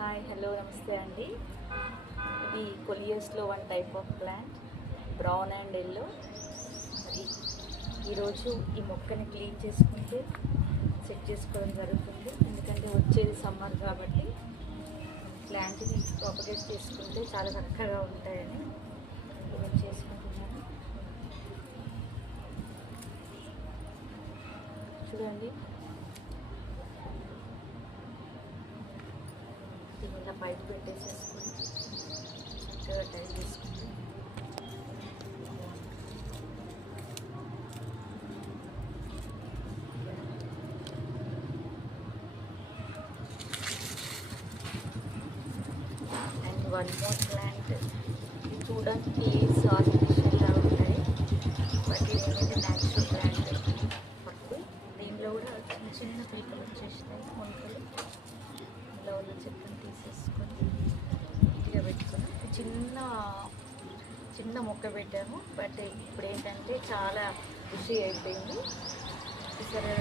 Hi hello నమస్తే అండి. ఇది కొలియస్లో one type of plant, brown and yellow. మరి ఈరోజు ఈ మొక్కని క్లీన్ చేసుకుంటే సెట్ చేసుకోవడం జరుగుతుంది. ఎందుకంటే వచ్చేది సమ్మర్ కాబట్టి ప్లాంట్ని ప్రాపగేట్ చేసుకుంటే చాలా చక్కగా ఉంటాయని నేను చేసుకుంటున్నాను. చూడండి, ఇలా పైపు పెట్టేసేసుకొని చక్కగా టైట్ చేసుకుంటాం. అండ్ వన్ మోర్ ప్లాంట్, ఇది చూడడానికి లీవ్స్ ఆర్టిఫిషియల్గా ఉంటాయి, బట్ ఇది న్యాచురల్ ప్లాంట్. పట్టు దీనిలో కూడా చిన్న చిన్న పిలకలు వచ్చేసినాయి, మొలకలు. ఇలా ఉన్న చెట్లను తీసేసుకొని నీట్గా పెట్టుకొని చిన్న మొక్క పెట్టాము. బట్ ఇప్పుడు ఏంటంటే చాలా ఖుషి అయిపోయింది. చూసారా,